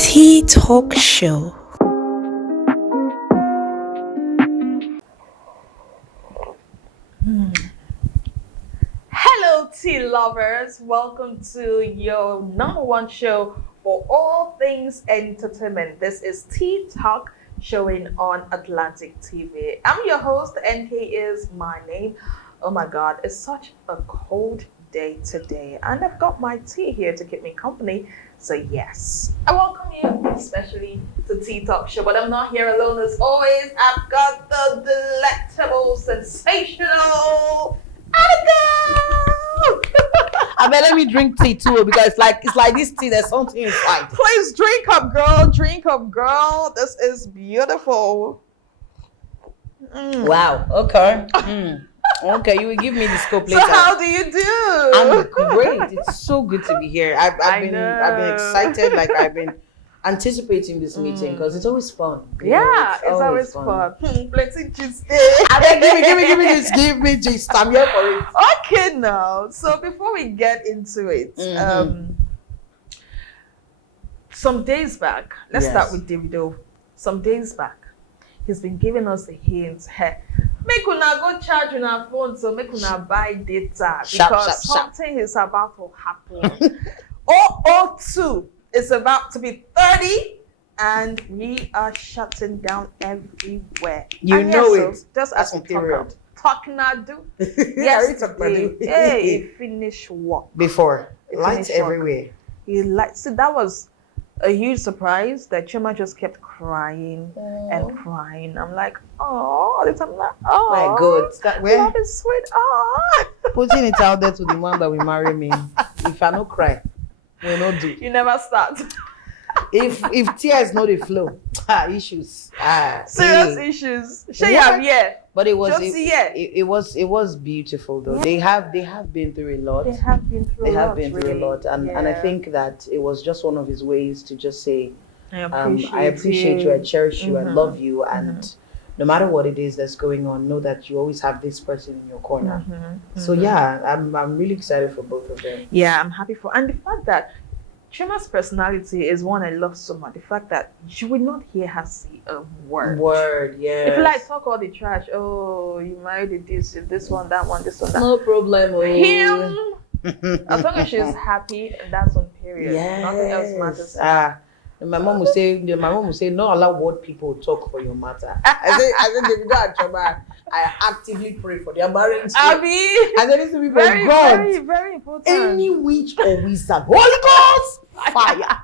TeaTok Show. Hello, tea lovers. Welcome to your number one show for all things entertainment. This is TeaTok showing on Atlantic TV. I'm your host. NK is my name. Oh my God, it's such a cold day today, and I've got my tea here to keep me company. So yes, I welcome you, especially to TeaTok Show. But I'm not here alone as always. I've got the delectable, sensational Abigail. I bet let me drink tea too because it's like this tea. There's something inside. Please drink up, girl. Drink up, girl. This is beautiful. Wow. Okay. Okay, you will give me the scope later. So how do you do? I'm great. It's so good to be here. I've been excited. Like I've been anticipating this meeting because it's always fun. Yeah, it's always fun. Plenty gist. Give me gist. I'm here for it. Okay, now. So before we get into it, some days back, let's start with Davido. Some days back, he's been giving us a hint. Hey, make una go charge una phone, so make una buy data because something is about to happen. 002 is about to be 30, and we are shutting down everywhere. You know it. So, just as we period. Talking I do. Yes, hey, finish work. Before lights Finish work. everywhere. See, that was a huge surprise that Chioma just kept crying and crying. I'm like, oh, this I'm like, oh My God, love is sweet. Oh, putting it out there to the one that will marry me. If I no cry, we no do. you never start. If tears no dey flow, issues. Serious issues. Yeah. But it was Just yet. it was beautiful though. They have been through a lot. They have been through They a have lot. been through a lot, and I think that it was just one of his ways to just say, I appreciate you, I cherish you, I love you, and no matter what it is that's going on, know that you always have this person in your corner. So yeah, I'm really excited for both of them. Yeah, I'm happy for, and the fact that Chioma's personality is one I love so much. The fact that you will not hear her say a word. Yeah. If you like talk all the trash, oh, you married this one, that one, this one, that. No problem. Him, as long as she's happy, that's on period. Yes. Nothing else matters. My mom would say, not allow what people talk for your matter. I said, Davido and Chioma, I actively pray for their marriage. Abby, I said, this to be very, God. very, very important. Any witch or wizard, Holy Ghost, fire.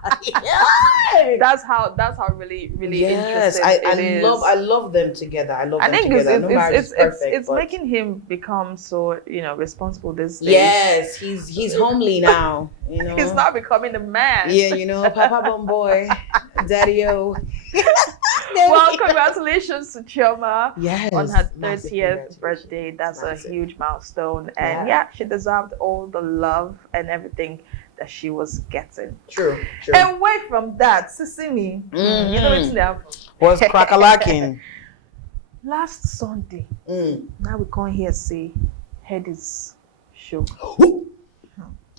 That's how really, really yes, interesting. I love them together. I love I them think together. it's making him become so responsible this day. Yes, he's homely now. You know, he's not becoming a man. Yeah, Papa Bum Boy, Daddy-o. Well, congratulations to Chioma on her massive 30th birthday. That's massive. a huge milestone, and she deserved all the love and everything that she was getting. True. And away from that, Sisimi, you know what's there? Was crack-a-lacking. Last Sunday, now we come here say Headies show.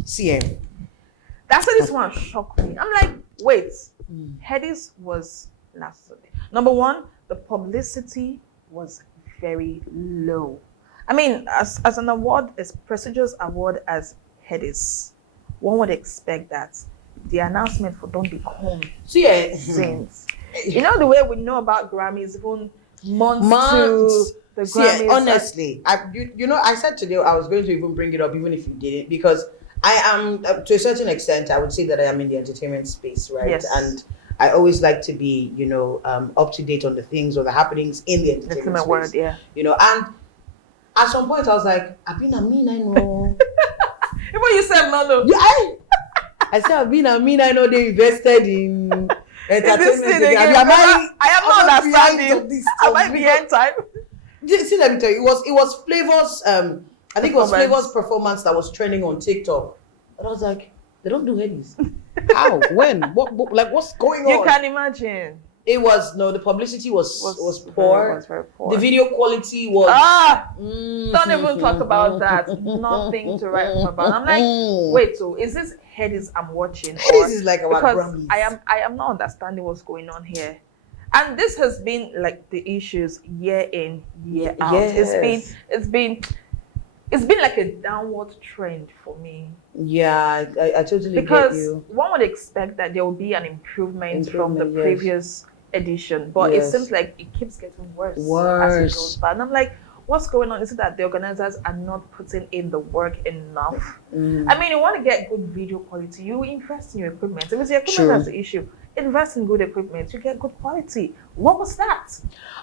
See, That's why this one shocked me. I'm like, wait, Headies was last Sunday. Number one, the publicity was very low. I mean, as an award, as prestigious award as Headies, one would expect that the announcement for Don't Be Home since. You know the way we know about Grammys, even months to the Grammys. Honestly, I said today I was going to even bring it up even if you didn't, because I am, to a certain extent, I would say that I am in the entertainment space, right? Yes. And I always like to be, up to date on the things or the happenings in the entertainment space. World, yeah. And at some point I was like, I know. Even you said no. Yeah, I said, I know they invested in entertainment. I am not understanding. Am I behind time? See, let me tell you, it was Flavor's. I think it was Flavor's performance that was trending on TikTok, and I was like, they don't do Headies. How? When? What? Like, what's going on? You can imagine. It was no. The publicity was poor. Was very poor. The video quality was. Don't even talk about that. Nothing to write home about. I'm like, wait. So is this Headies I'm watching? This is like our because Grammys. I am not understanding what's going on here. And this has been like the issues year in, year out. Yes. It's been like a downward trend for me. Yeah, I totally because get you. One would expect that there will be an improvement from the yes. previous edition, but Yes. it seems like it keeps getting worse as it goes by. And I'm like, what's going on? Is it that the organizers are not putting in the work enough? I mean, you want to get good video quality, you invest in your equipment. If it's your equipment that's the issue, invest in good equipment, you get good quality. What was that?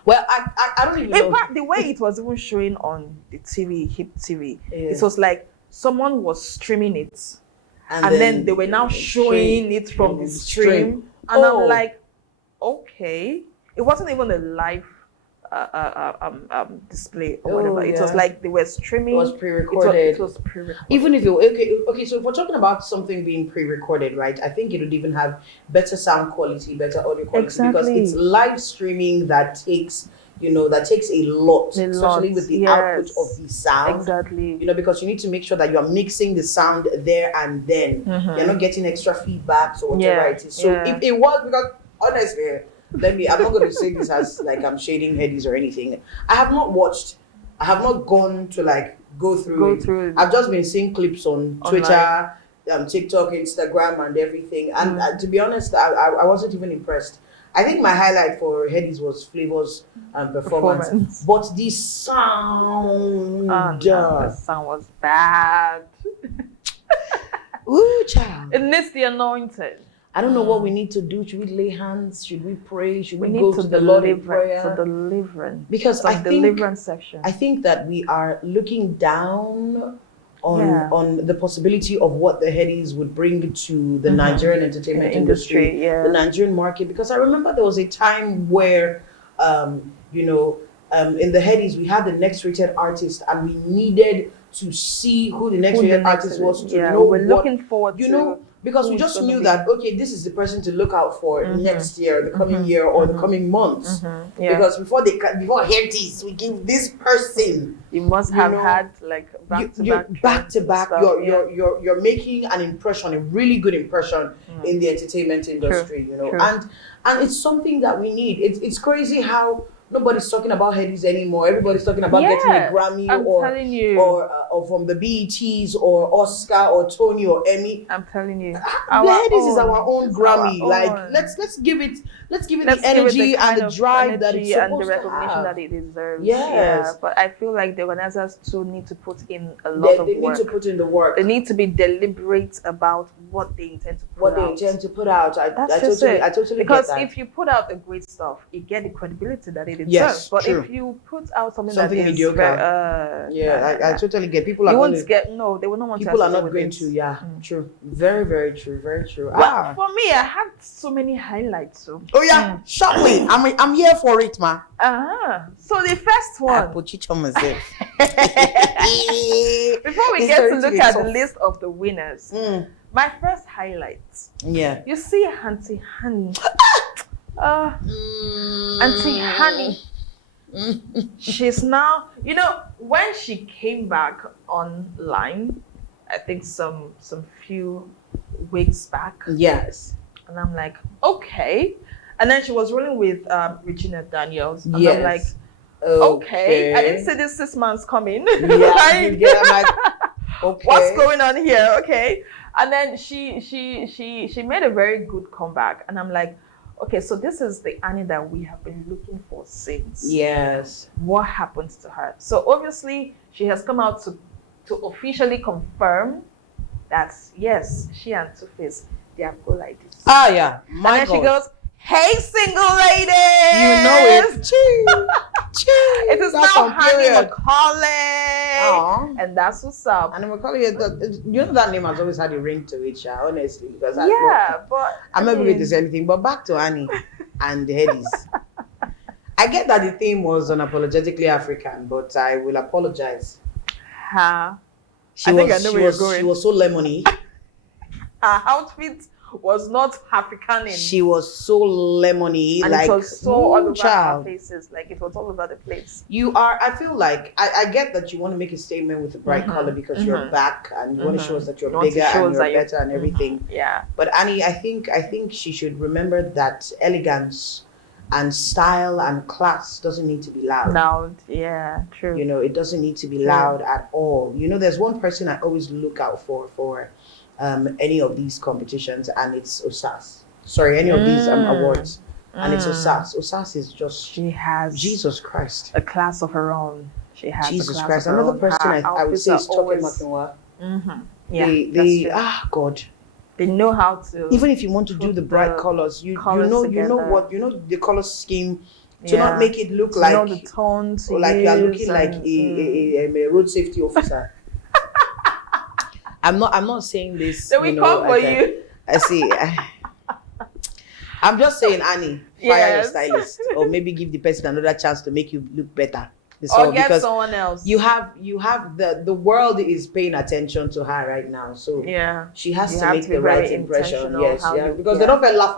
Well, I don't even know. In fact, the way it was even showing on the TV, Hip TV, it was like someone was streaming it, and then they were now showing it from the stream. And I'm like, okay. It wasn't even a live display or whatever. It was like they were streaming. It was pre-recorded. It was pre-recorded. Even if okay, so if we're talking about something being pre-recorded, right? I think it would even have better sound quality, better audio quality, because it's live streaming that takes a lot, especially with the output of the sound. Exactly. Because you need to make sure that you are mixing the sound there and then. You're not getting extra feedbacks or whatever it is. So if it was, because honestly, I'm not going to say this as like I'm shading Headies or anything. I have not gone to like go through it. I've just been seeing clips on Twitter, TikTok, Instagram, and everything. And to be honest, I wasn't even impressed. I think my highlight for Headies was Flavor's performance. But the sound. The sound was bad. Ooh, child. It needs the anointing. I don't know what we need to do. Should we lay hands? Should we pray? Should we need go to the Lord in prayer? For deliverance. Because I think deliverance section. I think that we are looking down on the possibility of what the Headies would bring to the Nigerian entertainment industry, the Nigerian market. Because I remember there was a time where, in the Headies we had the next rated artist, and we needed to see who the next rated artist was. We're looking forward to. Because we just knew that, okay, this is the person to look out for next year, the coming year, or the coming months. Because before Headies, we give this person. You must have had like back to back. You're making an impression, a really good impression in the entertainment industry. True. And it's something that we need. It's crazy how nobody's talking about Headies anymore. Everybody's talking about getting a Grammy or from the BETs or Oscar or Tony or Emmy. I'm telling you, the Headies is our own Grammy. Like let's give it the energy and the drive that it's supposed and the recognition to have. that it deserves. Yes. Yeah, but I feel like the organizers too need to put in a lot of work. They need to put in the work. They need to be deliberate about what they intend to put out. I totally because get that. if you put out the great stuff, you get the credibility that it deserves. Yes, but true. if you put out something that is mediocre, I totally get. People are they going won't they will not want people to. People are not going to. True. Very, very true. Very true. Well, for me, I had so many highlights. So. Oh yeah, shortly. I'm here for it, ma. So the first one. I put Chioma myself. Before we get to look at the list of the winners, my first highlight. Yeah. You see, Auntie Honey. Auntie Honey. She's now, when she came back online, I think some few weeks back. Yes. And I'm like, okay. And then she was rolling with Regina Daniels. And yes. I'm like, okay. I didn't see this 6 months coming. Yeah, I'm like, okay. What's going on here? Okay. And then she made a very good comeback. And I'm like, okay, so this is the Annie that we have been looking for since. Yes. What happened to her? So obviously she has come out to officially confirm that yes, she and Two-Face, they are cool like this. Ah yeah. And then she goes, "Hey, single ladies!" You know it. It is now Honey Macaulay. And that's what's up. Honey Macaulay, that name has always had a ring to it, honestly. Because I'm not going to say anything, but back to Annie and the Headies. I get that the theme was unapologetically African, but I will apologize. I think I know where you're going. She was so lemony. Her outfit was not African. She was so lemony, and like it was so all over child. our faces, like it was all over the place. I feel like I get that you want to make a statement with a bright color because you're back and you want to show us that you're bigger and you're better and everything. Yeah. But Annie, I think she should remember that elegance and style and class doesn't need to be loud. Yeah, true. You know, it doesn't need to be loud at all. You know, there's one person I always look out for any of these competitions, and it's Osas. Sorry, any of these awards, and it's Osas. Osas is just, she has Jesus Christ, a class of her own. She has Jesus a class Christ. of her Another own. person I would say is Toke Makinwa. Yeah, they God. They know how to. Even if you want to do the bright colors, you know the color scheme to not make it look like the tones, like you are looking like a road safety officer. I'm not saying this. Then we come for you. I see. I'm just saying, Annie, fire your stylist, or maybe give the person another chance to make you look better. Or get someone else. You have the world is paying attention to her right now, so she has to make the right impression. Yes, because they don't feel laugh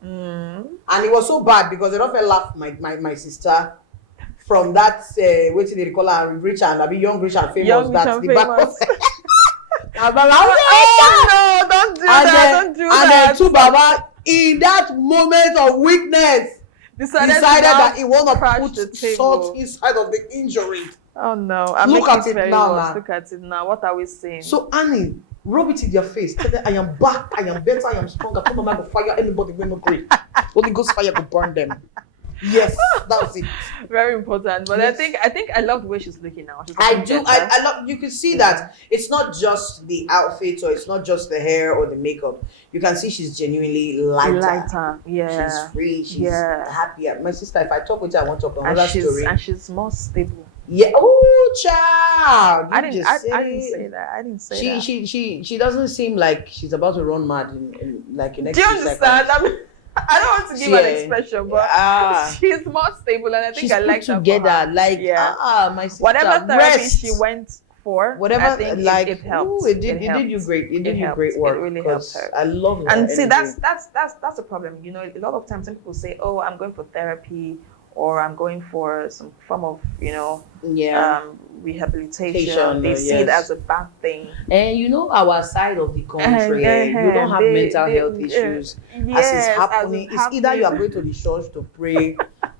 and it was so bad because they don't feel laugh my sister from that what did they call her, rich and young, rich and famous. That's the back of no, don't do that. Don't do that. And then two Baba in that moment of weakness decided that he want to put salt inside of the injury. Oh no! Look at it now. Look at it now. What are we saying? So Annie, rub it in your face. Tell them I am back. I am better. I am stronger. Put my mind to fire anybody when no great. Holy Ghost fire to burn them. Yes, that's it. Very important. But yes. I think I love the way she's looking now. I do. I love. You can see that it's not just the outfit or it's not just the hair or the makeup. You can see she's genuinely lighter. Yeah. She's free. She's happier. My sister, if I talk with her, I want to talk about another story. And she's more stable. Yeah. Oh, child. I didn't say that. I didn't say that. She doesn't seem like she's about to run mad in next. Do you understand? I don't want to give an expression, but she's more stable, and I think I like that. Together, like my sister. Whatever therapy she went for, I think it helped. Ooh, it did you great. It did you great work. It really helped her. I love her. And see, that's the problem. You know, a lot of times when people say, "Oh, I'm going for therapy," or "I'm going for some form of, rehabilitation," they see it as a bad thing. And you know, our side of the country, you don't have mental health issues as it's happening. It's either you are going to the church to pray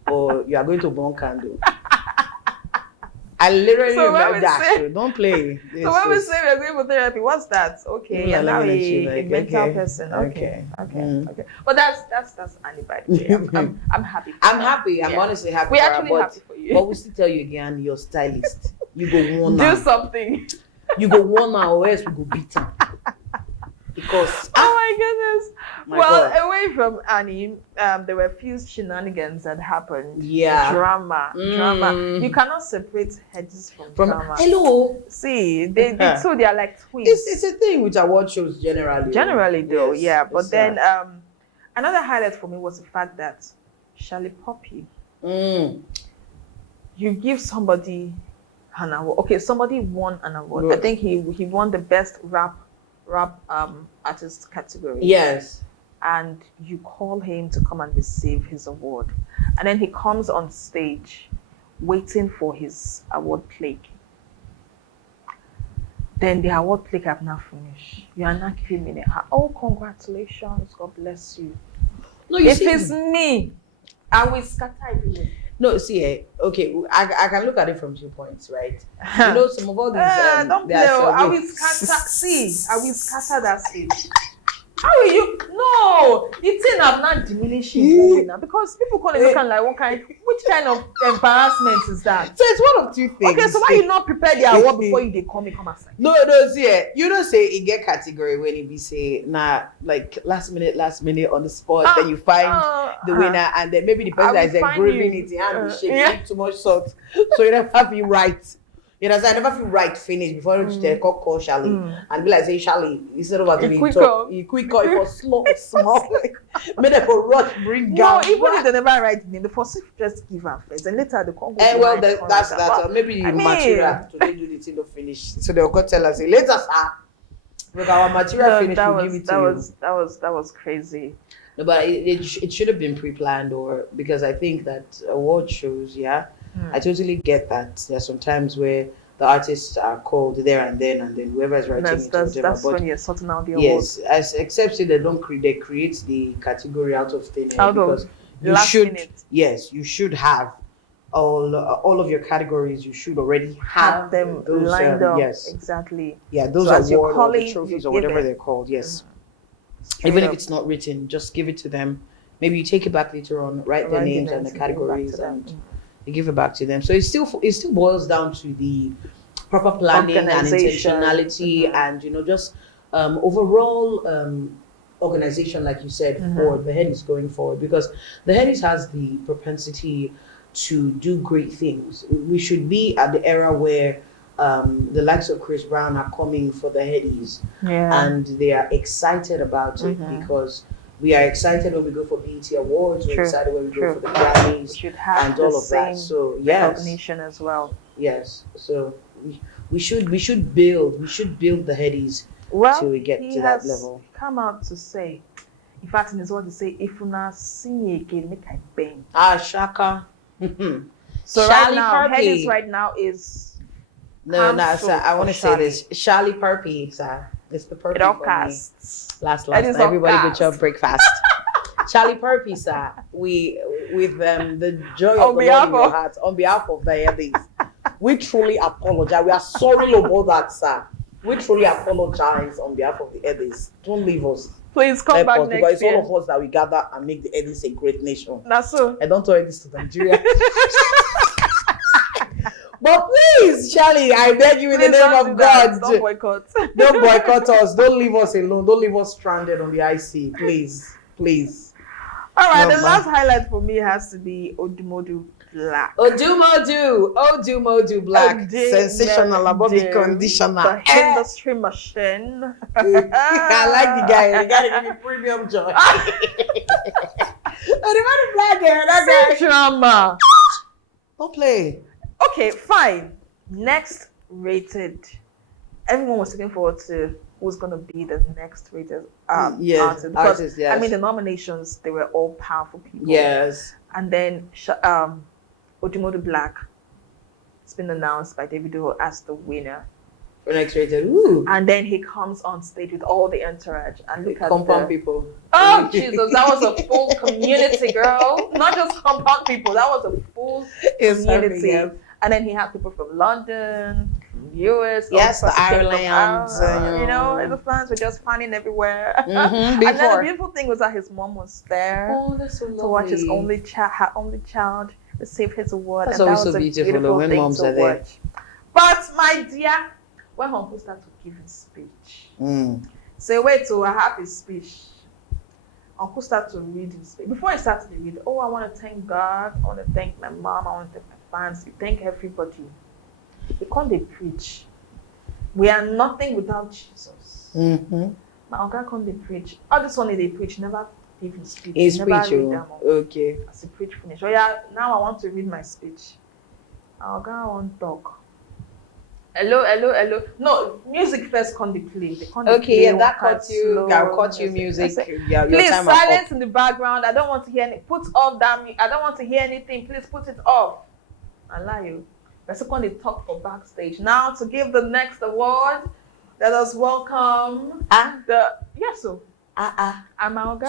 or you are going to burn candle. I literally remember that. Don't play. So when we say we're going for therapy, what's that? Okay, you're now a mental person. Okay. But that's Annie, by the way. I'm happy. I'm honestly happy. We're actually happy for you. But we still tell you again, your stylist. You go one do something. You go one now, or else we go beat him. Because oh my goodness. God. Away from Annie, there were a few shenanigans that happened. Yeah. Drama. You cannot separate Headies from drama. Hello. See, they so they are like twins. It's a thing with award shows generally. Generally though, yes, But then another highlight for me was the fact that Charlie Poppy. You give somebody an award. Okay, somebody won an award. Good. I think he won the best rap artist category. Yes. And you call him to come and receive his award. And then he comes on stage waiting for his award plaque. Then the award plaque have not finished. You are not giving me the oh, congratulations, God bless you. No, if it's me, I will scatter everywhere. No, see, okay, I can look at it from 2 points, right? You know, some of all these don't play. I will scatter that stage. How will you? No, the thing I'm not diminishing now because people call it look like which kind of embarrassment is that? So it's one of two things. Okay, so why you not prepare the award before they come outside? No, see, you don't say it get category when it be say like last minute on the spot, then you find the winner, and then maybe the person that is engraving it, the hand is shaking, too much salt, so you don't have it right. You know, I never feel right finish before you call Charlie and be like, say Charlie, instead of doing talk, he quicker, it was slow, small, made it for rush, bring down. No, even if they never write the name, the first just give her first, and later the Congo. That's maybe you material to do the thing to finish. So they'll go tell us, say, later, sir, Look, our material finish, we'll give it to you. That was crazy. No, but it should have been pre-planned, or because I think that award shows, I totally get that. There's some times where the artists are called there and then whoever's writing it or whatever. That's when you're sorting out the awards. Yes, except say they don't they create the category out of thin air, because you should you should have all of your categories. You should already have them those, lined up. Yes, exactly. Yeah, those awards or the trophies or whatever they're called. Yes, even if it's not written, just give it to them. Maybe you take it back later on, write their names and the categories, and you give it back to them. So it still boils down to the proper planning and intentionality, and just overall organization, like you said, for the Headies going forward, because the Headies has the propensity to do great things. We should be at the era where the likes of Chris Brown are coming for the Headies, and they are excited about it, because we are excited when we go for BET Awards. We're excited when we go for the Grammys, and all of that. So recognition as well. Yes. So we should build the Headies till we get to that level. Come out to say, in fact, in his word to say, if you not see again, make I bang. Shaka. So right now, Headies right now is no, sir. I want to say this. Charlie Purpy, sir. It's the Purpy. It all casts. Last everybody good job breakfast. Charlie Purpy, sir. We with the joy of the Lord in your heart, on behalf of the Headies, we truly apologize. We are sorry about that, sir. We truly apologize on behalf of the Headies. Don't leave us. Please come back next year. Because it's all of us that we gather and make the Headies a great nation. That's so. I don't tell this to Nigeria. But please, Charlie, I beg you in the name of God. Don't boycott. Don't boycott us. Don't leave us alone. Don't leave us stranded on the IC. Please. All right, the last highlight for me has to be Odumodu Black. Odumodu Black. Sensational, above the conditioner. The industry machine. I like the guy. The guy give me premium joy. Odumodu Black, that guy. Chioma. Don't play. Okay, fine. Next rated. Everyone was looking forward to who's going to be the next rated artist. Because, artist, yes. I mean, the nominations, they were all powerful people. Yes. And then Odumodu Black, it's been announced by Davido as the winner. For next rated. Ooh. And then he comes on stage with all the entourage and look at compound people. Oh, Jesus, that was a full community, girl. Not just compound people, that was a full community. Yes. And then he had people from London, from US, yes, the Ireland, the fans were just fanning everywhere. And then the beautiful thing was that his mom was there to watch his her only child receive his award. That's and always that was so beautiful when moms are there. But my dear, when Uncle started to give his speech, so wait till I have his speech. Uncle started to read his speech. Before I started to read, I want to thank God, I want to thank my mom, I want to thank my fans, thank everybody. They can't preach. We are nothing without Jesus. My uncle can't preach. All this one they preach, never give his speech. His never speech, okay. As a preach finish. Now I want to read my speech. My uncle won't talk. Hello. No, music first can't play. They can't play. That caught you. I'll cut you music. Please silence in the background. I don't want to hear any. Put off that. I don't want to hear anything. Please put it off. I lie you. The second they talk for backstage. Now to give the next award, let us welcome I'm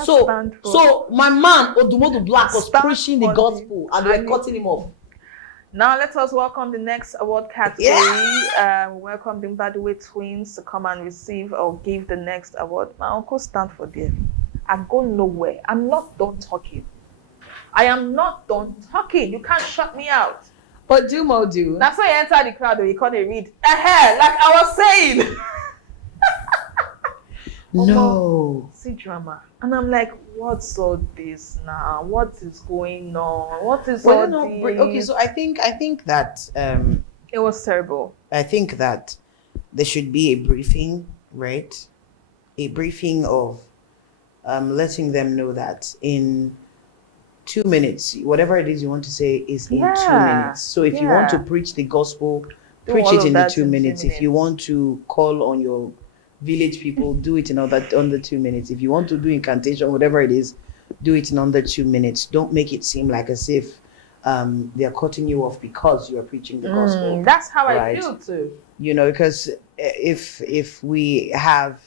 So my man Odumodu Black was preaching the gospel and they were cutting him off. Now let us welcome the next award category. We welcome the Mbadiwe twins to come and receive or give the next award. My uncle stand for them. I go nowhere. I'm not done talking. I am not done talking. You can't shut me out. But do. That's why you enter the crowd or you can't read. Like I was saying. No. See drama. And I'm like, what's all this now? What is going on? What is all this? Okay, so I think that it was terrible. I think that there should be a briefing, right? A briefing of letting them know that in 2 minutes, whatever it is you want to say is in 2 minutes. So if you want to preach the gospel, preach it in the 2 minutes. If you want to call on your village people, do it in under 2 minutes. If you want to do incantation, whatever it is, do it in under 2 minutes. Don't make it seem like as if they're cutting you off because you are preaching the gospel. That's how right? I feel too. You know, because if we have,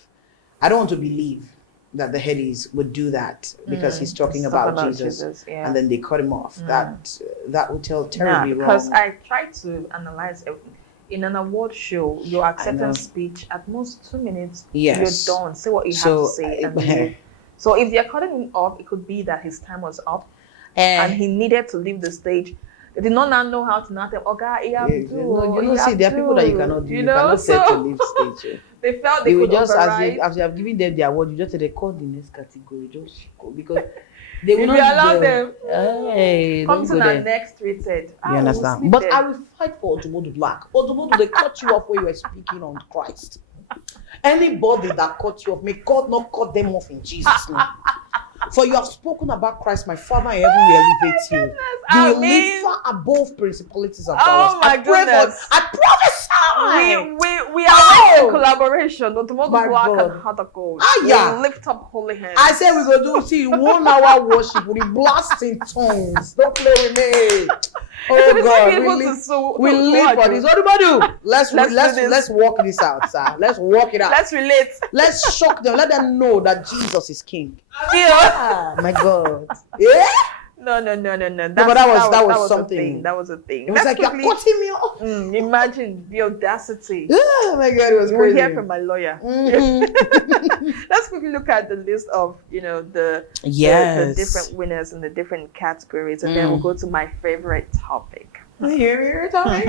I don't want to believe that the Headies would do that because he's talking about Jesus, and then they cut him off. That would tell terribly wrong. Because I try to analyze everything. In an award show, your acceptance speech at most 2 minutes. Yes. You're done. Say what you have to say. And leave. So if they're cutting him off, it could be that his time was up and he needed to leave the stage. They did not now know how to not tell. Okay, there are people that you cannot do. You cannot say to leave stage. They felt they could just override. as you have given them the award, you just say they call the next category. Just go because they will if not you allow them. Hey, come to the next rated. You understand? But I will fight for Odumodu Black. Odumodu, they cut you off when you were speaking on Christ. Anybody that cut you off, may God not cut them off in Jesus' name. For you have spoken about Christ, my Father in heaven will elevate you. You will live far above principalities and powers. Oh my goodness! I prophesy. We are in collaboration. Odumodu Black and Heart of Gold. Yeah. We'll lift up holy hands. I said we're gonna do 1 hour worship with the blasting tongues. Don't play with me. Oh God, we live for this. What do we do? Let's walk this out, sir. Let's walk it out. Let's relate. Let's shock them. Let them know that Jesus is King. Yeah. My God. Yeah. No. But that was something. That was a thing. It was like you're cutting me off. Imagine the audacity. Oh my God, it was crazy. We'll hear from my lawyer. Let's quickly look at the list of the different winners in the different categories, and then we'll go to my favorite topic. My favorite topic.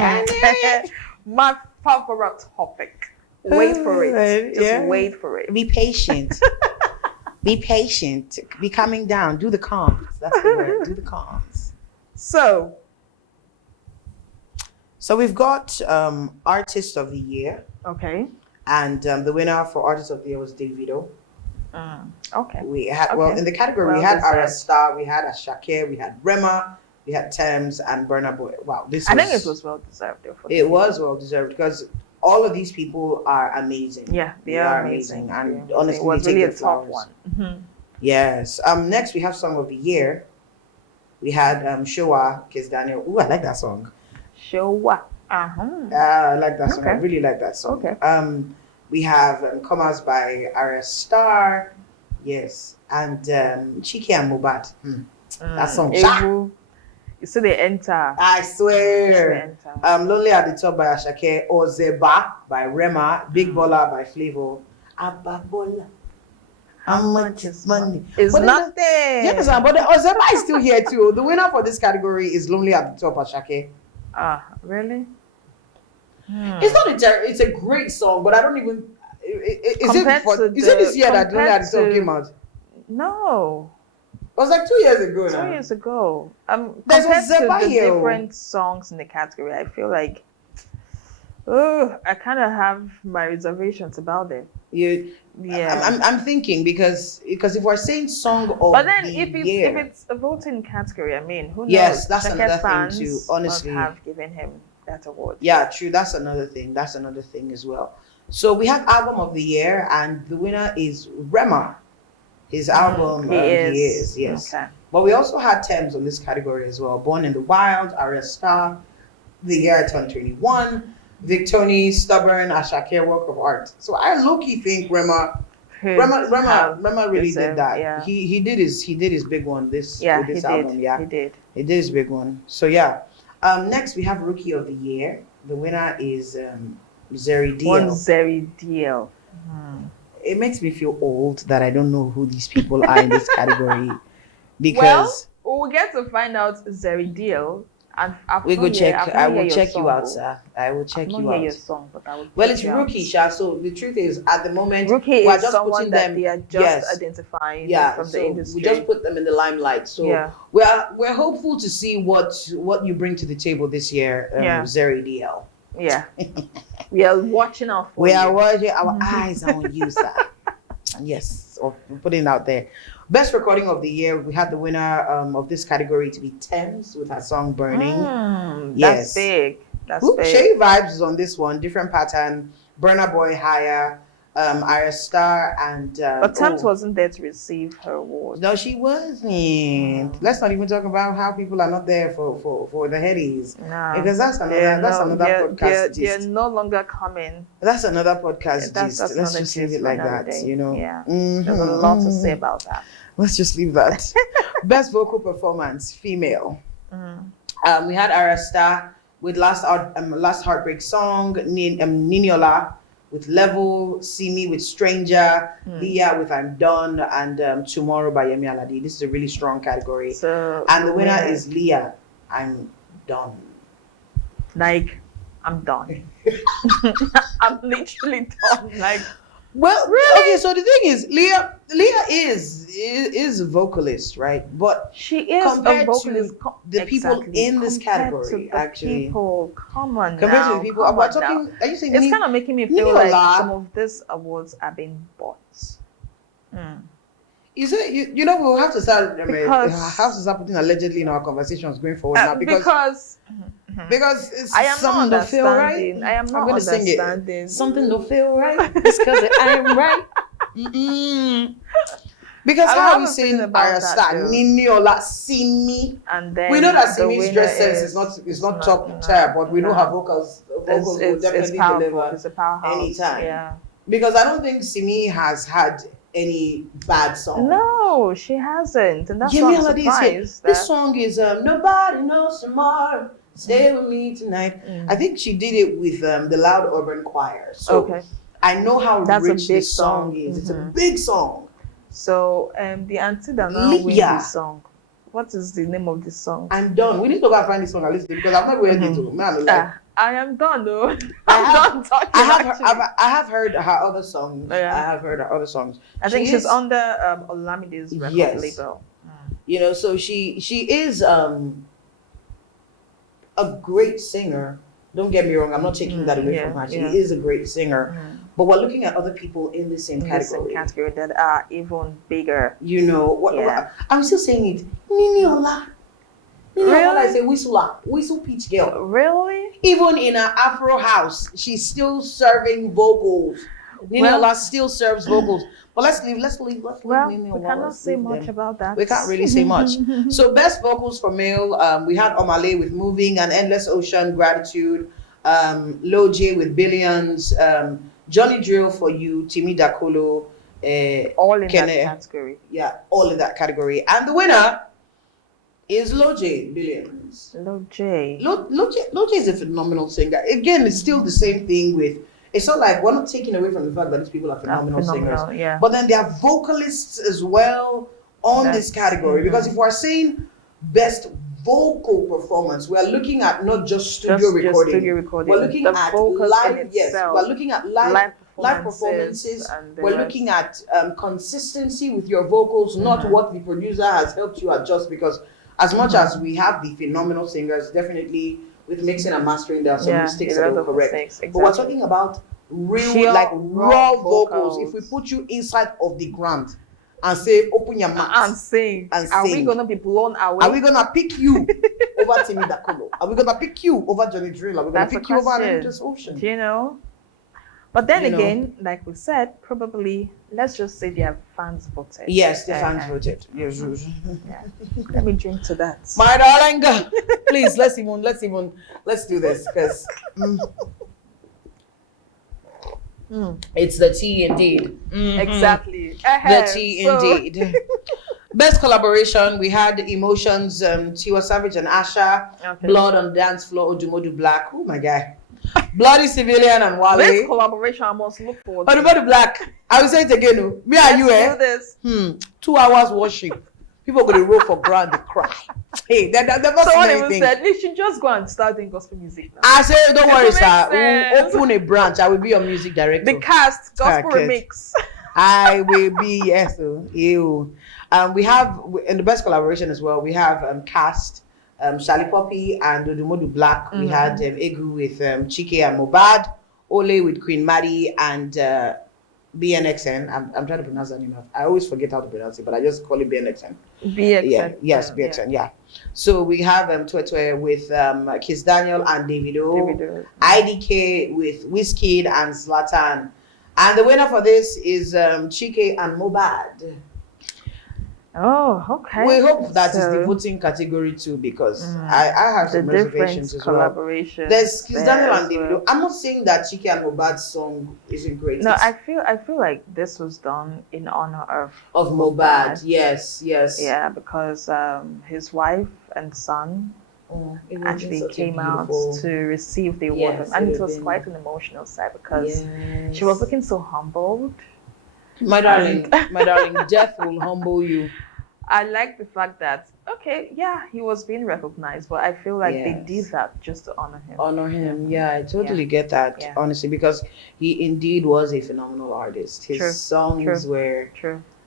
My favorite topic. Wait for it. Just wait for it. Be patient. Be patient. Be coming down. Do the comms. That's the word. Do the comms. So we've got Artist of the Year. Okay. And the winner for Artist of the Year was Davido. Okay. We had in the category we had Arasta, we had Ashake, we had Rema, we had Thames and Burna Boy. Wow, I think it was well deserved. It was well deserved because all of these people are amazing. Yeah, they are amazing. And honestly, it was really a top one. Mm-hmm. Yes. Next we have Song of the Year. We had Showa, Kiss Daniel. Ooh, I like that song. Showa. I like that song. I really like that song. Okay. We have Commas by Arasta. Yes. And Chike and Mohbad. That song. You see they enter. I swear. Lonely at the Top by Ashake. Ozeba by Rema. Big Baller by Flavor. Ababola. How much is money? It's nothing. Yes, but Ozeba is still here too. The winner for this category is Lonely at the Top, Ashake. Really? It's not it's a great song, but I don't even. Is it this year that Lonely at the Top came out? No. It was like 2 years ago now. 2 years ago. There's compared to the here. different songs in the category, I feel like, I kind of have my reservations about it. I'm thinking because if we're saying song of but then the if year, it's a voting category, I mean, who knows? Yes, that's Shake's another fans thing too. Honestly, must have given him that award. Yeah, true. That's another thing. That's another thing as well. So we have Album of the Year, and the winner is Rema. His album, he is, yes. Okay. But we also had Thames on this category as well. Born in the Wild, Aresta, The Year 2021, Victoni, Stubborn, Ashake, Work of Art. So I low-key think Rema really did that. Yeah. He did his big one with this album. Yeah, he did his big one. So yeah. Next we have Rookie of the Year. The winner is Zeri Deal. It makes me feel old that I don't know who these people are in this category. Because we'll get to find out Zeri Deal. And we go check. I will check you out, sir. I will check you out. Your song, but I will it's Rookie, Sha. So the truth is, at the moment, Rookie we're just someone that they are just identifying from the industry. We just put them in the limelight. So we're hopeful to see what you bring to the table this year, Zeri DL. Yeah. We are watching out for you. We are watching. Our eyes are on you, sir. Yes, we're putting it out there. Best Recording of the Year, we had the winner of this category to be Thames with her song Burning. Yes. That's big. That's big. Shay Vibes is on this one, different pattern. Burna Boy, Higher. Arya Star, and but Thames wasn't there to receive her award. No, she wasn't. Let's not even talk about how people are not there for the Headies. No, because that's another podcast. They're no longer coming. That's another podcast. That's Let's just leave it like that. Day. You know. Yeah. There's a lot to say about that. Let's just leave that. Best vocal performance, female. We had Arya Star with Last Heartbreak Song, Niniola with Level, See Me with Stranger, Leah with I'm Done, and Tomorrow by Yemi Alade. This is a really strong category. And the winner is Leah, I'm Done. Like, I'm done. I'm literally done. Like, well, really? Okay, so the thing is, Leah is a vocalist, right? But she is compared a vocalist. To the people in this category, actually. People, come on compared now. To the people, are you saying it's kind of making me feel like some of these awards are being bought. You say you know we'll have to start putting allegedly in our conversations going forward now because it's I am something not to feel right. I am not understanding. Something to feel right. It's because I am right. Because how are we saying Arya Star, Niniola, Simi? And then we know that Simi's dress sense is not top tier, but we know her vocals will definitely deliver it's a powerhouse. Anytime. Yeah. Because I don't think Simi has had any bad song. No, she hasn't, and that's why I'm surprised. This song is Nobody Knows Tomorrow. Stay with me tonight. I think she did it with the Loud Urban Choir. So I know how rich this song is. It's a big song. So the auntie that now wins this song. What is the name of this song? I'm Done. We need to go and find this song and listen because I've not heard it. Man, I am done though. I have heard her other songs. I have heard her other songs. I think she's under Olamide's record label. You know, so she is a great singer. Don't get me wrong, I'm not taking that away from her. She is a great singer. But we're looking at other people in the same category. That are even bigger. You know, what I'm still saying it. Niniola. Really? I say whistle pitch girl. Really? Even in her Afro house, she's still serving vocals. Niniola still serves vocals. But let's leave well, Niniola. We cannot say much about that. We can't really say much. So best vocals for male, we had Omale with Moving and Endless Ocean, Gratitude, Lil J with Billions, Johnny Drill for You, Timi Dakolo, all in that category. Yeah, all in that category. And the winner is Lil J, Billions. Lil J is a phenomenal singer. Again, it's still the same thing with, it's not like we're not taking away from the fact that these people are phenomenal singers. Yeah. But then they are vocalists as well on this category. Because if we're saying best vocal performance, we're looking at not just studio recording. We're looking at live. Yes, we're looking at live performances. We're looking at consistency with your vocals, not what the producer has helped you adjust. Because as much as we have the phenomenal singers, definitely with mixing and mastering, there are some mistakes that are correct. Exactly. But we're talking about real, raw vocals. If we put you inside of the ground and say, open your mouth and sing. Are we going to be blown away? Are we going to pick you over Timi Dakolo? Are we going to pick you over Johnny Drill? Are we going to pick you over Endless Ocean? Do you know? But then again, like we said, probably, let's just say their fans voted. Yes, the fans voted. Yes. Let me drink to that. My darling girl, please, let's do this because it's the tea indeed. Exactly. The tea indeed. Best collaboration, we had Emotions, Tiwa Savage and Asha, Blood on Dance Floor, Odumodu Black. Oh my God. Bloody Civilian and Wale. This collaboration I must look forward to. Odumodu Black. I will say it again. Me and you, do this. 2 hours worship. People going to roll for ground, they cry. Hey, they've never seen anything. Said, we should just go and start doing gospel music now. I said, don't worry, sir. We'll open a branch. I will be your music director. The cast, gospel remix. I will be, yes. You. We have, in the best collaboration as well, we have Cast, Shali Poppy and Odumodu Black. We had Egu with Chike and Mobad, Ole with Queen Maddie and BNXN. I'm trying to pronounce that enough. I always forget how to pronounce it, but I just call it BNXN. BXN. Yeah, yes, BXN, yeah. So we have Twetwe with Kiss Daniel and Davido. IDK with Wizkid and Zlatan. And the winner for this is Chike and Mobad. Oh, okay. We hope that is the voting category too, because I have some reservations as well. There's Kiss Daniel and Davido. I'm not saying that Chike and Mobad's song isn't great. No, I feel like this was done in honor of Mobad. Yes. Yeah, because his wife and son actually came out to receive the award, and it was quite an emotional side because she was looking so humbled. My darling, death will humble you. I like the fact that he was being recognized, but I feel like they did that just to honor him. I totally get that, honestly, because he indeed was a phenomenal artist. His songs were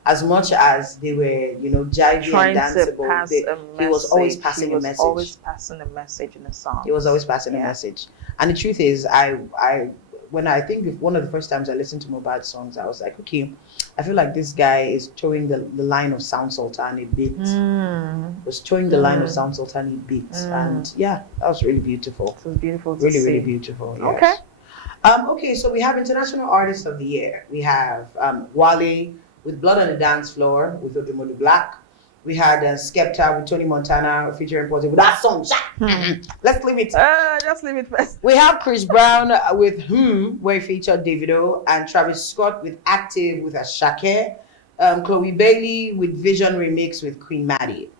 as much as they were, jivey and danceable. He was always passing a message. Always passing a message in the song. He was always passing a message. And the truth is, when I think one of the first times I listened to Mobad's songs, I was like, okay, I feel like this guy is towing the line of Sound Sultan a bit. Was towing the line of Sound Sultan a bit. And that was really beautiful. It was beautiful to really, see. Really beautiful. Yes. Okay, so we have International Artist of the Year. We have Wale with Blood on the Dance Floor with Odumolu Black. We had Skepta with Tony Montana featuring Porter with that song. Let's leave it. Just leave it first. We have Chris Brown with where he featured Davido, and Travis Scott with Active with Ashake. Chloe Bailey with Vision Remix with Queen Maddie.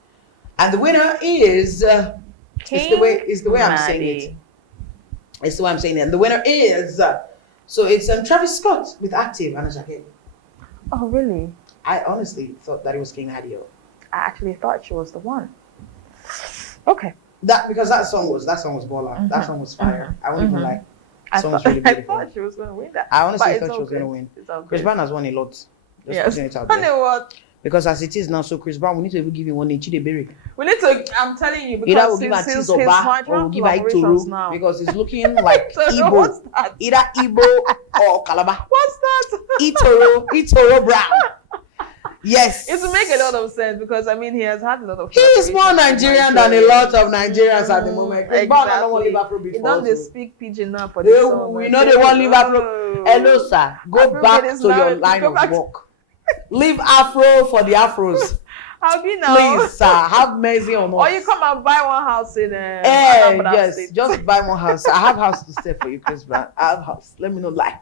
And the winner is it's the way I'm saying it. It's the way I'm saying it. And the winner is it's Travis Scott with Active and Ashake. Oh really? I honestly thought that it was King Hadio. I actually thought she was the one. Okay. Because that song was baller. That song was fire. I won't even lie. I thought she was going to win that. I honestly thought she was going to win. Chris Brown has won a lot. Yes. It out there. What? Because as it is now, so Chris Brown, we need to even give him one in Chidebere. We need to. I'm telling you, because either we'll give a tease or we'll give a Itoro because it's looking like Igbo. Either Igbo or Calabar. What's that? Itoro Brown. Yes. It will make a lot of sense because he has had a lot of. He is more Nigerian than a lot of Nigerians at the moment. Exactly. I don't want Liverpool before. You know they speak pidgin now for this song. We know they want Liverpool. Hello, sir. Go back to your line of work. Leave Afro for the Afros. Have you now? Please, sir, have mercy on us. Or you come and buy one house in yes, State. Just buy one house. I have house to stay for you, Chris Brown. I have house. Let me not lie.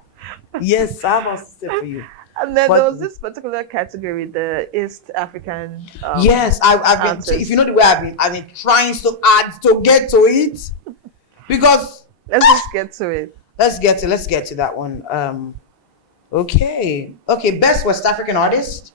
Yes, I have house to stay for you. And then there was this particular category, the East African. Yes, I've been. If you know the way I've been trying to get to it, because let's just get to it. Let's get to that one. Okay. Best West African artist.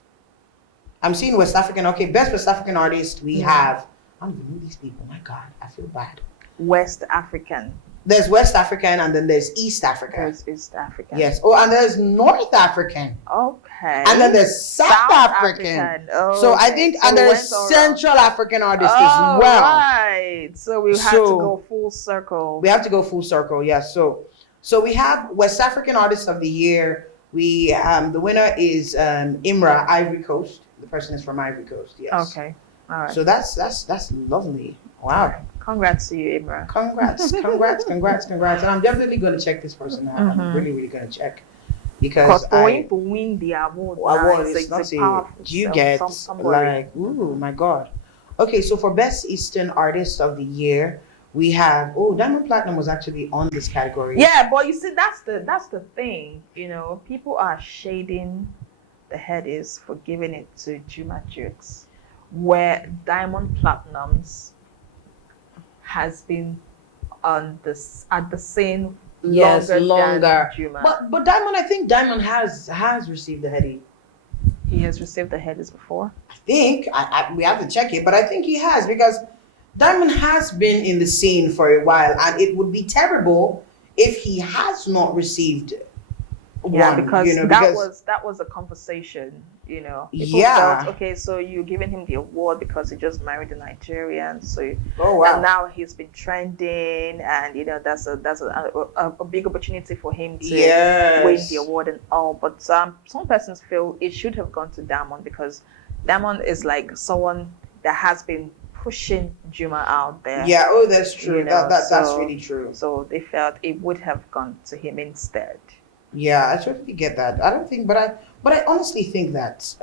I'm seeing West African. Okay, best West African artist. We have. I don't even know these people. My God, I feel bad. West African. There's West African and then there's East African. There's East African. Yes. Oh, and there's North African. Okay. And then there's South African. Oh, so I think, and there's Central African artists as well. Right. So we have to go full circle. We have to go full circle. Yes. So we have West African Artist of the Year. We the winner is Imra, Ivory Coast. The person is from Ivory Coast. Yes. Okay. All right. So that's lovely. Wow. Congrats to you, Imra. Congrats. And I'm definitely going to check this person out. I'm really, really going to check. Because going to win the award is not do you get like, ooh, my God. Okay, so for Best Eastern Artist of the Year, we have, Diamond Platinum was actually on this category. Yeah, but you see, that's the thing. People are shading the Headies for giving it to Juma Jukes, where Diamond Platinums has been at the same longer than Juma. But Diamond, I think Diamond has received the Headie. He has received the Headies before. I think we have to check it, but I think he has, because Diamond has been in the scene for a while, and it would be terrible if he has not received one. Because that was a conversation. People felt, okay, so you're giving him the award because he just married a Nigerian, so and now he's been trending, and that's a big opportunity for him to win the award and all. But some persons feel it should have gone to Diamond, because Diamond is like someone that has been pushing Juma out there. Yeah, that's true. That's really true. So they felt it would have gone to him instead. Yeah, I totally get that. I don't think, but I honestly think that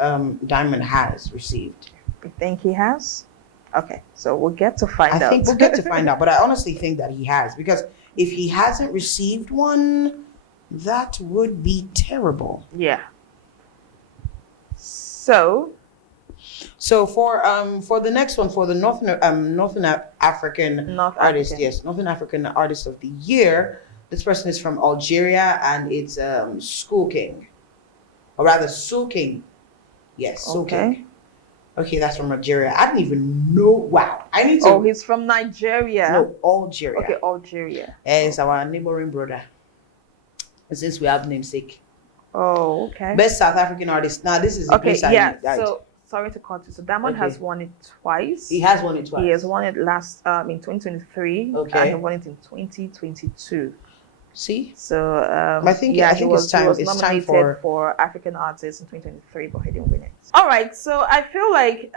Diamond has received. You think he has? Okay, so we'll get to find I out. think we'll get to find out, but I honestly think that he has, because if he hasn't received one, that would be terrible. Yeah. So for the next one, for the Northern African artist, yes, Northern African Artist of the Year, this person is from Algeria, and it's School King, or rather Soul King. Yes, Soul King. Okay, that's from Algeria. I didn't even know. Wow, I need to. Oh, he's from Nigeria. No, Algeria. Okay, Algeria. It's our neighboring brother. Since we have namesake. Oh, okay. Best South African artist. Now this is okay. Yeah. So sorry to cut you. So Diamond has won it twice. He has won it twice. He has won it last in 2023. Okay. And he won it in 2022. See, so I think it's time. It's time for African artists in 2023, but he didn't win it. All right, so I feel like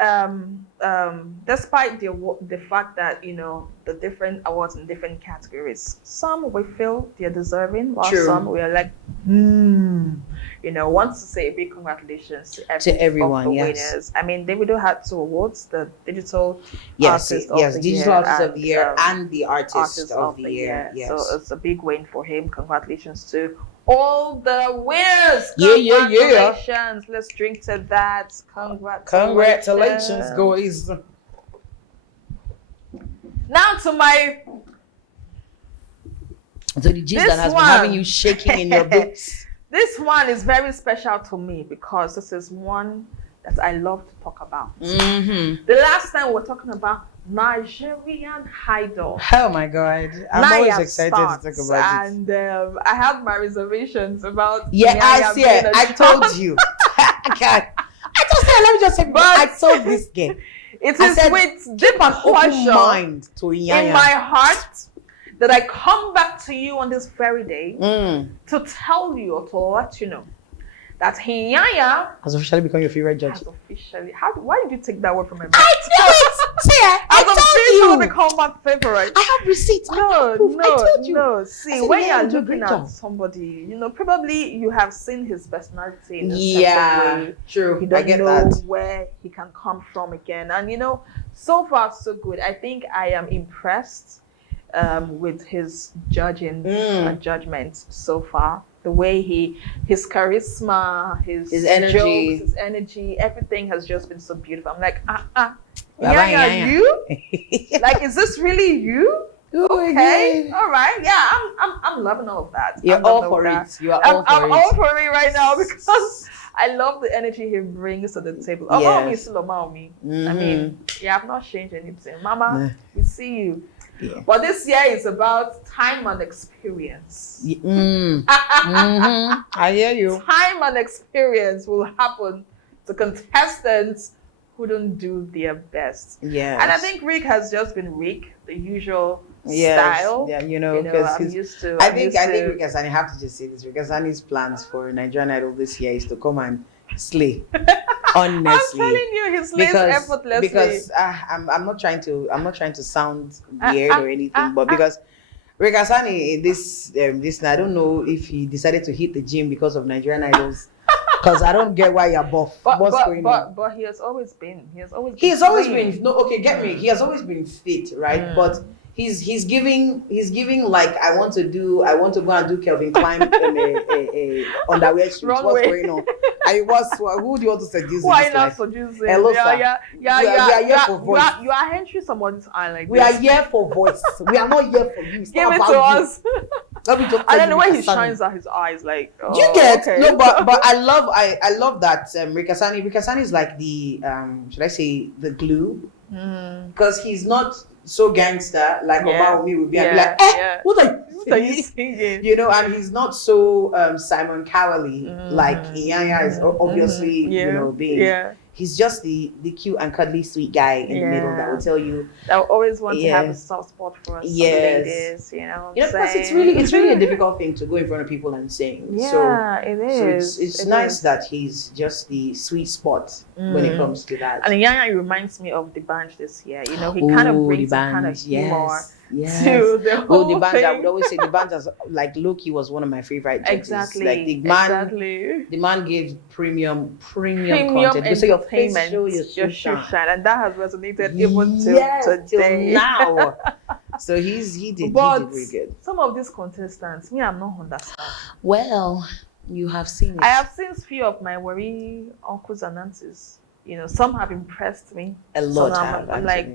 despite the fact that the different awards in different categories, some we feel they're deserving, while some we are like, wants to say a big congratulations to everyone, of the winners. I mean, Davido had 2 awards: the digital artist of the year and the artist of the year. Yes. So it's a big win for him. Congratulations to all the winners. Congratulations. Let's drink to that. Congratulations, guys. Now to my the gist that has been having you shaking in your boots. This one is very special to me because this is one that I love to talk about. Mm-hmm. The last time we were talking about Nigerian Idol. Oh my God. I'm always excited to talk about it. And I have my reservations about I told you. God. I just said, let me just say, but I told this game. It is with deep and mind to Inyanya in my heart that I come back to you on this very day to tell you or to let you know that Inyanya has officially become your favorite judge. Why did you take that word from my mouth? I knew it! See, I become my favorite. I have receipts. No. See, when you're looking at somebody, probably you have seen his personality in a certain way. True. You don't know where he can come from again. And so far so good. I think I am impressed with his judging judgment so far. The way his charisma, his energy, jokes, his energy, everything has just been so beautiful. I'm like, you? Like, is this really you? Okay, all right, yeah, I'm loving all of that. You're all for it. You are all for it. I'm all for it right now because I love the energy he brings to the table. I mean, I've not changed anything. Mama, we see you. Yeah. But this year is about time and experience. I hear you. Time and experience will happen to contestants who don't do their best. Yeah. And I think Rick has just been Rick, the usual style. Yeah, because I'm used to. I think Rick Asani, I have to just say this. Rick Asani's plans for Nigerian Idol this year is to come and slay. Honestly, I'm telling you, he slays effortlessly. Because I'm not trying to sound weird or anything, but because Rick Asani this I don't know if he decided to hit the gym because of Nigerian Idols. Because I don't get why you're buff. What's going on? But he has always been. He has always been. No, okay, get me. He has always been fit, right? But he's giving like I want to go and do Kelvin Klein in a underwear shoot. What's going on? Who do you want to seduce? Why not seduce him? Hello, sir. We are here for voice. You are entering someone's eye like this. We are here for voice. We are not here for you. Give it to us. And then the way he shines out his eyes, like you get no, but I love that Rick Asani is like the should I say the glue? Because he's not so gangster like Obaomi would be. I'd be like, what are you singing? And he's not so Simon Cowell like Inyanya is obviously being. He's just the cute and cuddly sweet guy in the middle that will tell you. I always want to have a soft spot for us ladies, because it's really a difficult thing to go in front of people and sing. Yeah, it is. So it's nice that he's just the sweet spot when it comes to that. And Inyanya reminds me of the band this year. He kind of brings some kind of humor Yes. to the whole the band, I thing. would always say the band was like Loki was one of my favorite judges. Exactly. Like the man gave premium content. You say your face entertainment, show your shoe shine, and that has resonated even till till today. now. So he did really good. Some of these contestants, me, I'm not understand. Well, you have seen it. I have seen few of my worry uncles and aunties. You know, some have impressed me. A lot so have. I'm like,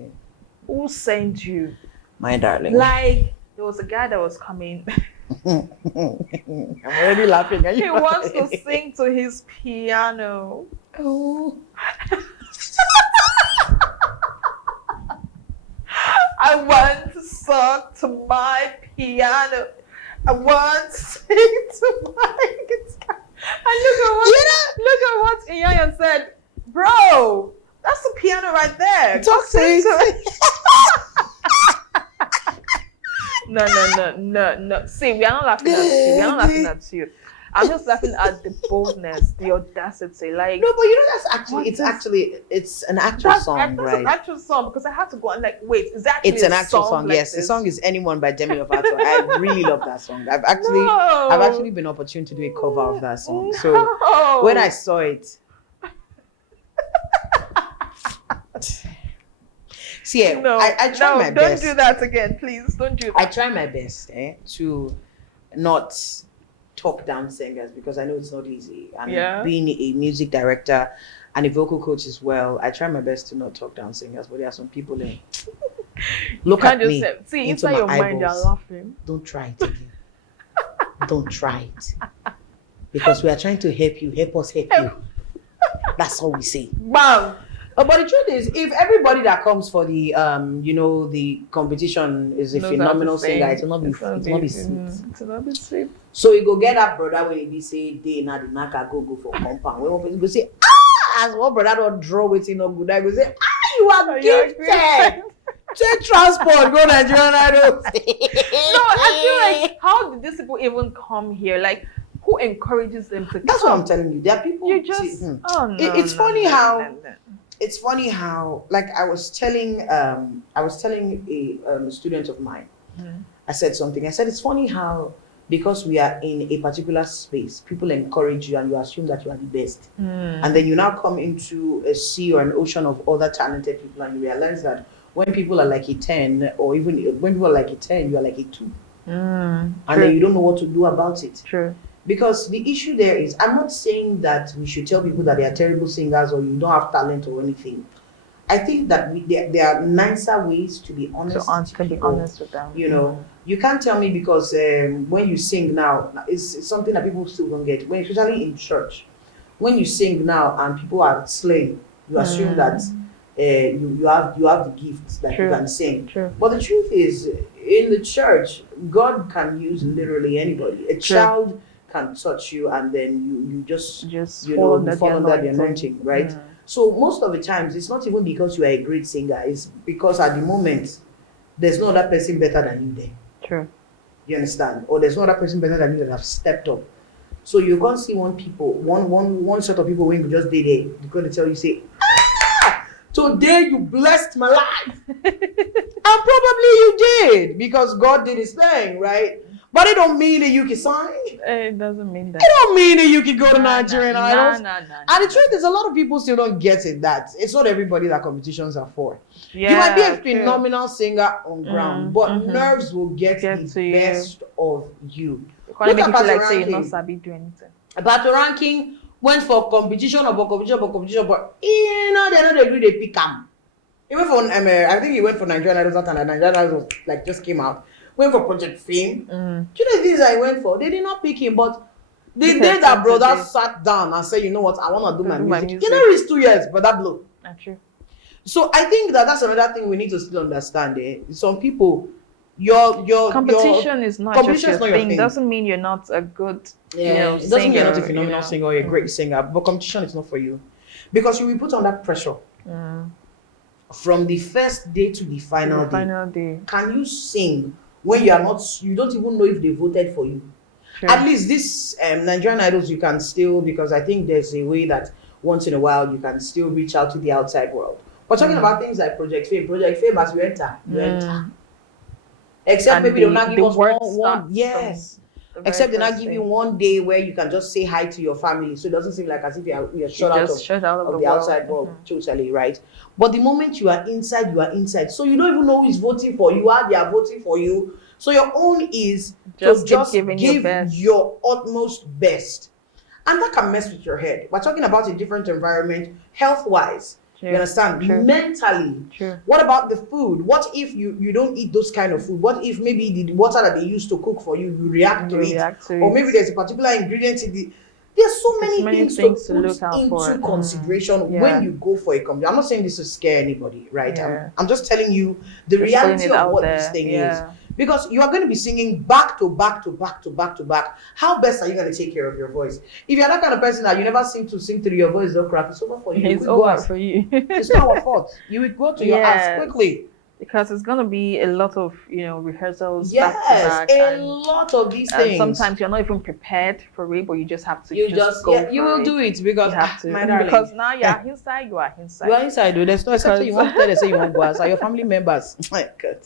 who sent you? My darling. Like, there was a guy that was coming. I'm already laughing at you. He wants to sing to his piano. Oh. I want to sing to my piano. I want to sing to my guitar. And look at what Iyan said. Bro, that's the piano right there. Talk to it. No. See, we are not laughing at you. We are not laughing at you. I'm just laughing at the boldness, the audacity. Like, no, but you know it's an actual song, that's right? an actual song, because I had to go and like, wait, is that actually it's an actual song? like yes, this? The song is Anyone by Demi Lovato. I really love that song. I've actually been opportune to do a cover of that song. So when I saw it, see, I try my best. Don't do that again, please. Don't do that. I try my best to not talk down singers, because I know it's not easy. And being a music director and a vocal coach as well, I try my best to not talk down singers. But there are some people in. Look at me. See, inside your mind, you're laughing. Don't try it again. Don't try it. Because we are trying to help you. Help us help you. That's all we say. Bam. But the truth is, if everybody that comes for the the competition is a phenomenal singer, it will not be sweet. So you go get that brother when he say they na the naka go for compound. When one go say, as one brother don't draw waiting no good, I go say, you are gifted. Take transport, go Nigerian Idol. No, I feel like, how did these people even come here? Like, who encourages them to come? That's what I'm telling you. There are people. You just it's funny how, like I was telling a student of mine, I said something. I said, it's funny how, because we are in a particular space, people encourage you and you assume that you are the best. And then you now come into a sea or an ocean of other talented people and you realize that when people are like a 10, or even when people are like a 10, you are like a 2. And then you don't know what to do about it. True. Because the issue there is, I'm not saying that we should tell people that they are terrible singers or you don't have talent or anything. I think that there are nicer ways to be honest. Be honest with them. You know, you can't tell me, because when you sing now, it's something that people still don't get. Especially in church, when you sing now and people are slaying, you assume that you have the gifts that you can sing. True. But the truth is, in the church, God can use literally anybody. A child can touch you, and then you just fall under the anointing, right? So most of the times, it's not even because you are a great singer. It's because at the moment, there's no other person better than you there. True. You understand? Or there's no other person better than you that have stepped up. So you can't see one set of people when you just did it, they're going to tell you, say, today you blessed my life. And probably you did, because God did his thing, right? But it don't mean that you can sign. It doesn't mean that. It don't mean that you can go to Nigerian Idols. No. And the truth is, a lot of people still don't get it, that it's not everybody that competitions are for. Yeah, you might be a phenomenal singer on ground, but nerves will get the to best of you. Look at like say you not sabi do anything. Battle ranking went for competition, but they're not agree they pick him. He went for I think he went for Nigerian Idol, and Nigerian Idol like just came out. Went for Project Fame. Do you know these I went for? They did not pick him, but the day that brother sat down and said, you know what, I want to do my music. You know, it's 2 years, but that blew. Not true. So I think that's another thing we need to still understand. Some people, your competition is not just your thing. It doesn't mean you're not a good it doesn't mean you're not a phenomenal singer or a great singer, but competition is not for you, because you will be put under pressure from the first day to the final day. Can you sing when you don't even know if they voted for you? Sure. At least this Nigerian Idols, you can still, because I think there's a way that once in a while you can still reach out to the outside world. But talking about things like Project Fame as you enter. Except And maybe they'll not give us word one starts yes. from the Except very they not first give day. you one day where you can just say hi to your family, so it doesn't seem like as if you're shut out just shut out of the the world. outside world. Totally right. But the moment you are inside, you are inside. So you don't even know who is voting for you, how they are voting for you. So your own is Just to keep just giving your give best. your utmost best. And that can mess with your head. We're talking about a different environment, health-wise. True. You understand? True. Mentally. True. What about the food? What if you don't eat those kind of food? What if maybe the water that they use to cook for you, you react to it? Or maybe there's a particular ingredient in the... There's so many things to look out put for. into consideration when you go for a company. I'm not saying this to scare anybody, right? Yeah. I'm just telling you the Just reality of what there. this thing is. Because you are going to be singing back to back to back to back to back. How best are you going to take care of your voice? If you're that kind of person that you never seem to sing through your voice, don't crack, it's over for you. It's over for you. It's not our fault. You will go to your ass quickly. Because it's going to be a lot of, rehearsals yes, back to back. A lot of these things. Sometimes you're not even prepared for it, but you just have to you will do do it because you have to. My darling. Because now you're inside, you are inside. You are inside, dude. There's no exception. You want to tell them say you won't go outside. Your family members. My God.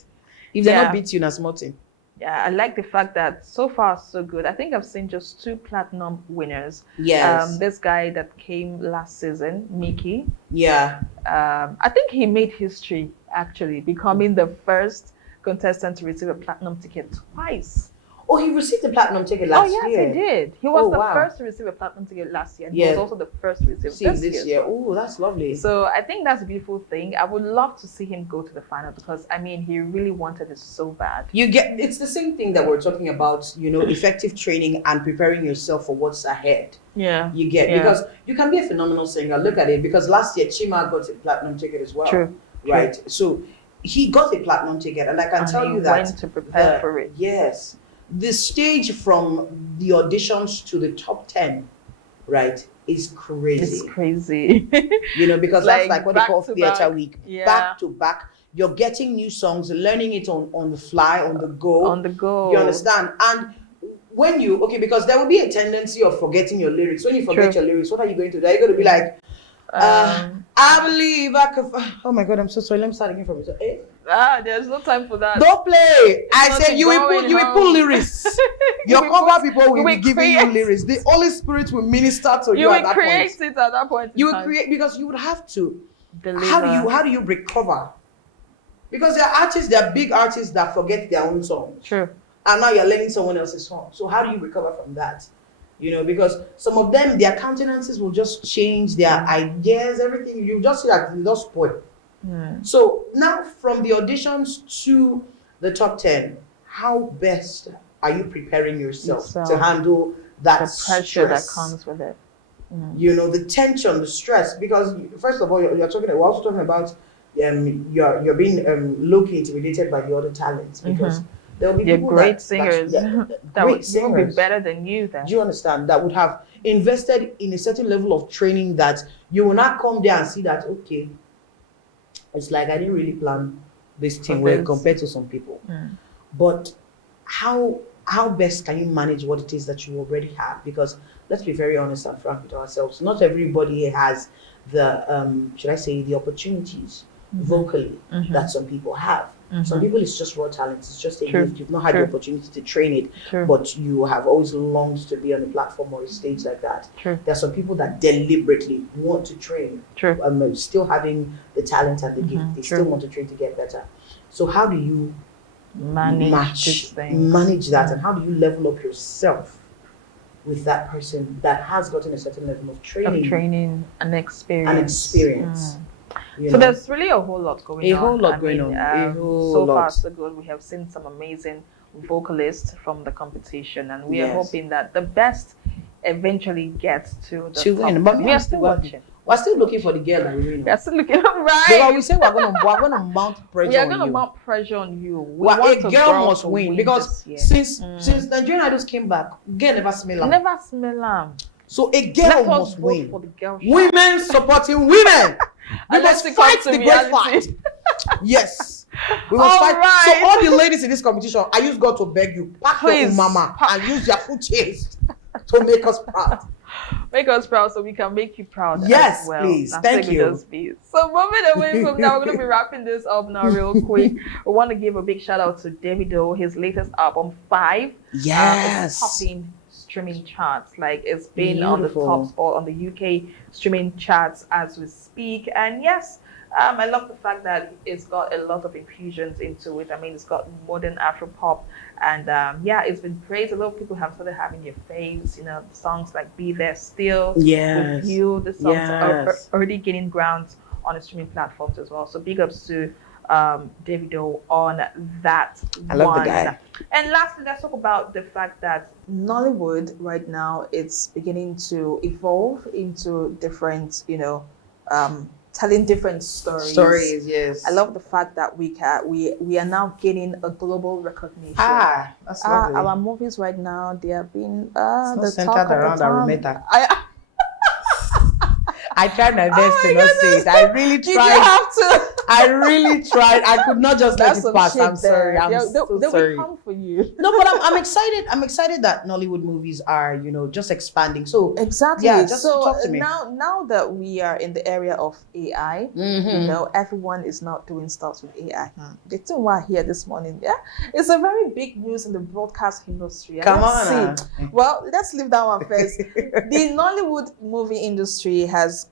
If they're not beat you, that's small thing. Yeah, I like the fact that so far so good. I think I've seen just 2 platinum winners. Yes. This guy that came last season, Mickey. Yeah. I think he made history actually, becoming the first contestant to receive a platinum ticket twice. Oh, he received the platinum ticket last year. Oh, yes, he did. He was the first to receive a platinum ticket last year. And he was also the first to receive this year. Oh, that's lovely. So I think that's a beautiful thing. I would love to see him go to the final because, he really wanted it so bad. It's the same thing that we're talking about, effective training and preparing yourself for what's ahead. Yeah. Because you can be a phenomenal singer. Look at it. Because last year, Chioma got a platinum ticket as well. True. Right. So he got a platinum ticket. And I can tell you that. Went to prepare for it. Yes. The stage from the auditions to the top 10, right, is crazy. It's crazy. Because that's like what they call theater week. Yeah. Back to back. You're getting new songs, learning it on the fly, on the go. On the go. You understand? And when because there will be a tendency of forgetting your lyrics. When you forget your lyrics, what are you going to do? Are you going to be like, I believe I could... Oh my God, I'm so sorry. Let me start again from it. There's no time for that. Don't play. I said you will put lyrics. Your cover people will be giving you lyrics. The Holy Spirit will minister to you at that point. You will create it at that point. You will create because you would have to. Deliver. How do you recover? Because there are big artists that forget their own songs. True. And now you're learning someone else's song. So how do you recover from that? Because some of them, their countenances will just change, their ideas, everything. You just see that they just spoil. So now from the auditions to the top 10, how best are you preparing yourself to handle that the pressure stress that comes with it? The tension, the stress, because first of all, we're also talking about you're being low-key intimidated by the other talents because there will be people great singers that would be better than you. Then do you understand? That would have invested in a certain level of training that you will not come there and see that it's like I didn't really plan this thing well compared to some people. But how best can you manage what it is that you already have? Because let's be very honest and frank with ourselves. Not everybody has the should I say the opportunities vocally that some people have. Some people it's just raw talent. It's just a gift. You've not had the opportunity to train it, but you have always longed to be on a platform or a stage like that. There are some people that deliberately want to train. Still having the talent and the gift. They still want to train to get better. So how do you manage that, and how do you level up yourself with that person that has gotten a certain level of training and experience? So there's really a whole lot going on. A whole lot going on. So far, so good. We have seen some amazing vocalists from the competition, and we are hoping that the best eventually gets to the top. But we are still watching. We're still looking for the girl that we win. We are still looking right. Because we say we're gonna mount pressure. We are gonna mount pressure on you. A girl must win because since Nigerian Idols came back, girl never smell them. Never smell them. So a girl must win. For the girl women supporting women. We must fight the great fight. Yes. We must fight. Right. So all the ladies in this competition, I use God to beg you, pack your mama and use your food chase to make us proud. Make us proud so we can make you proud Yes, as well. please. Now, Thank you. So moving away from that, we're going to be wrapping this up now real quick. We want to give a big shout out to Davido. His latest album, 5, Yes. is topping streaming charts. Like, it's been Beautiful. on the top spot on the UK streaming charts as we speak. And yes, I love the fact that it's got a lot of infusions into it. I mean, it's got modern Afro-pop, and yeah, it's been praised. A lot of people have started having their faves, you know, songs like Be There Still, Yes. With You. The songs are Yes. already gaining ground on the streaming platforms as well. So big ups to Davido on that. I love the guy. And lastly, let's talk about the fact that Nollywood right now, it's beginning to evolve into different, you know, telling different stories. Stories, yes. I love the fact that we are now gaining a global recognition. That's lovely. Our movies right now, they have been It's the not talk centered of around the town. Arumeta. I tried my best to not say it. I really Did you tried. have to? I really tried. I could not just let That's it some pass. shit I'm sorry. there. I'm They so will sorry. come for you. No, but I'm excited. I'm excited that Nollywood movies are, you know, just expanding. So Exactly. Yeah, just so talk to me. now that we are in the area of AI, you know, everyone is now doing stuff with AI. The thing we're here this morning, yeah, it's a very big news in the broadcast industry. And Come let's on. see. Well, let's leave that one first. The Nollywood movie industry has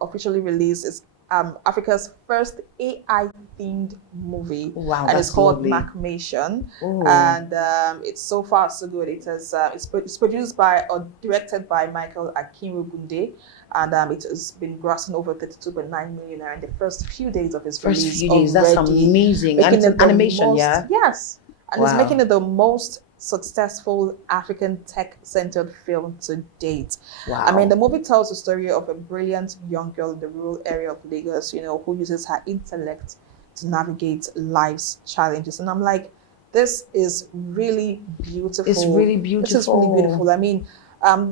officially released its Africa's first AI-themed movie, Wow, and that's it's called lovely. Macmation. Ooh. And it's so far so good. It has it's produced by or directed by Michael Akinrobunde, and it has been grossing over 32.9 million in the first few days of its First release. few days, that's already, amazing. And making it's it an the animation, most- yeah? Yes, and it's Wow. making it the most successful African tech-centered film to date. Wow. I mean, the movie tells the story of a brilliant young girl in the rural area of Lagos, you know, who uses her intellect to navigate life's challenges. And I'm like, this is really beautiful. It's really beautiful. This is really beautiful. I mean,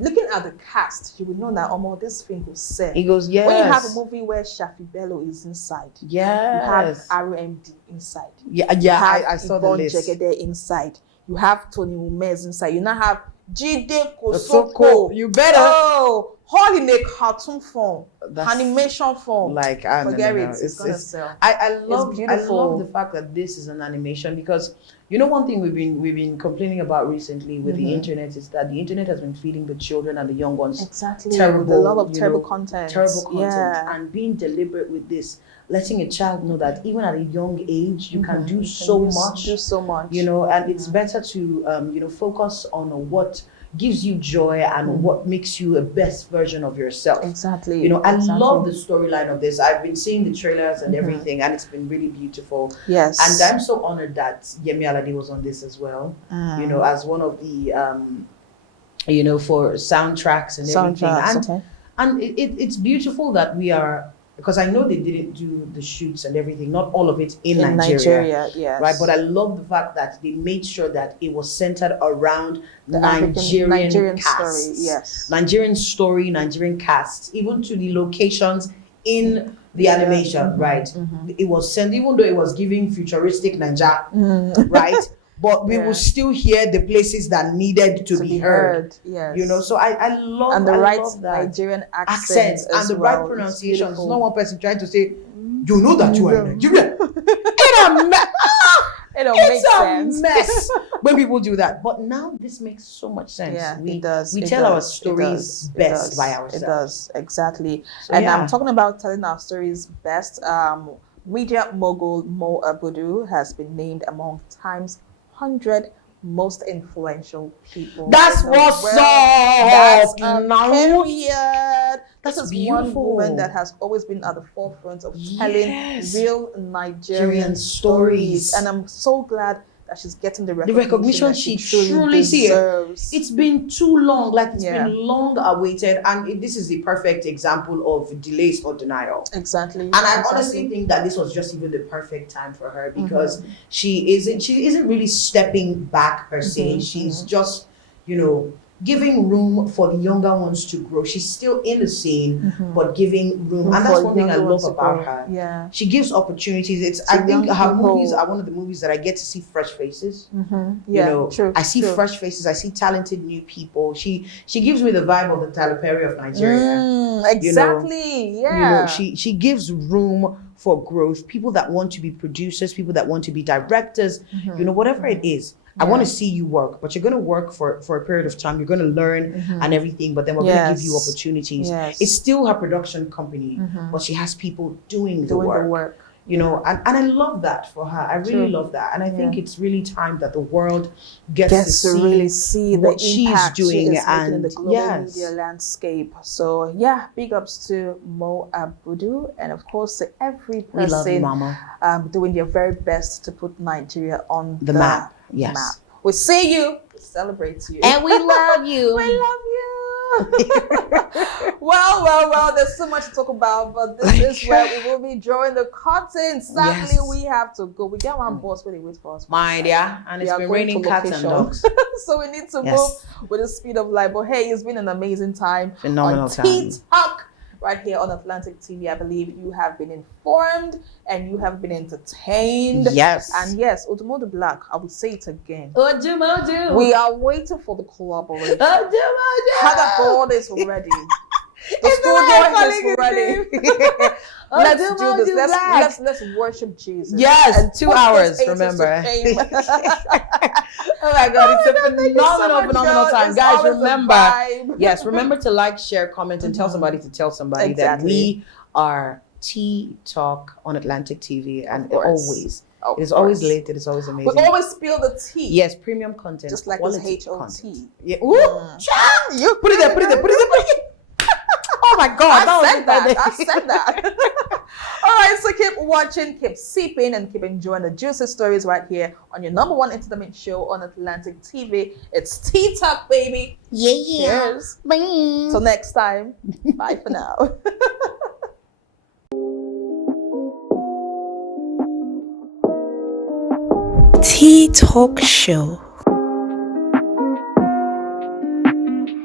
looking at the cast, you would know that almost this film will sell. He goes, yes. When you have a movie where Shafi Bello is inside, you have Yes. RMD inside. Yeah, You have I saw the Yvonne list. Jegede inside. You have Tony Umez inside. You now have Jide Kosoko. Kosoko. You better. Oh, all in a cartoon form, That's animation form. Like, Forget no. it. It's gonna sell. I love beautiful. the fact that this is an animation, because you know one thing we've been complaining about recently with the internet is that the internet has been feeding the children and the young ones Exactly. terrible, With a lot of you terrible know, content. terrible content, Yeah. and being deliberate with this, letting a child know that even at a young age you can do You so can much, Do so much. you know, and it's better to you know, focus on what gives you joy and what makes you a best version of yourself. Exactly. You know, I Exactly. love the storyline of this. I've been seeing the trailers and everything, and it's been really beautiful. Yes. And I'm so honored that Yemi Alade was on this as well. You know, as one of the you know, for soundtracks and everything. Soundtracks, And it's beautiful that we are, because I know they didn't do the shoots and everything, not all of it in Nigeria. Yes. Right, but I love the fact that they made sure that it was centered around The Nigerian story. casts. Yes. Nigerian story, Nigerian casts, even to the locations in the animation, right? It was sent, even though it was giving futuristic Naija, right? But we will still hear the places that needed to be heard. Yes. You know, so I love, and the I right love that. Nigerian Accents and as the well. right pronunciations. It's Not one person trying to say, you know that you are in Nigeria. It don't It's make a sense. mess when people do that. But now this makes so much sense. Yeah, We it does. We It tell our does. It stories does. It best does. by ourselves. It does, exactly. So, And yeah. I'm talking about telling our stories best. Media mogul Mo Abudu has been named among Time's 100 most influential people. That's in the what's world. up. That's Now. period. That's This is beautiful. one woman that has always been at the forefront of telling Yes. real Nigerian Nigerian stories. stories, and I'm so glad that she's getting the recognition that she truly deserves. It's been too long, like it's Yeah. been long awaited, and this is the perfect example of delays or denial. Exactly. And I honestly think that this was just even the perfect time for her, because she isn't really stepping back per se. She's just, you know, giving room for the younger ones to grow. She's still in the scene, but giving room. And that's one thing I love about her. Yeah. She gives opportunities. I think her movies are one of the movies that I get to see fresh faces. Yeah, true. I see fresh faces. I see talented new people. She gives me the vibe of the Tyler Perry of Nigeria. Exactly. Yeah. She gives room for growth. People that want to be producers, people that want to be directors, whatever it is. I want to see you work, but you're going to work for a period of time. You're going to learn and everything, but then we're going to give you opportunities. Yes. It's still her production company, but she has people doing the work. And I love that for her. I really love that. And I think it's really time that the world gets to really see what the she's impact doing she is making in the global yes. media landscape. So yeah, big ups to Mo Abudu, and of course to every person we love you, Mama. Doing their very best to put Nigeria on the map. Yes. map. We see you, we celebrate you, and we love you. We love you. Well, there's so much to talk about, but this is where we will be drawing the curtain. Sadly, we have to go. We get one boss where they wait for us. My dear, and it's been raining cats and dogs. So we need to move with the speed of light. But hey, it's been an amazing time. Phenomenal time. TeaTok, right here on Atlantic TV. I believe you have been informed and you have been entertained. Yes. And yes, Odumodu Black, I will say it again. Odumodu. We are waiting for the collaboration. Odumodu. Heather God is ready. The studio is ready. Let's do this. Let's worship Jesus. Yes, and 2 hours, remember. Oh my God, it's a phenomenal time. Guys, remember to like, share, comment, and tell somebody to tell somebody that we are TeaTok on Atlantic TV, and it is always late, it is always amazing. We always spill the tea. Yes, premium content. Just like this HOT. Yeah. Ooh, you put it there. Oh my God, I said that. All right, so keep watching, keep sipping, and keep enjoying the juicy stories right here on your #1 entertainment show on Atlantic TV. It's TeaTok, baby. Yeah. Cheers. Bye. Till next time. Bye for now. TeaTok Show.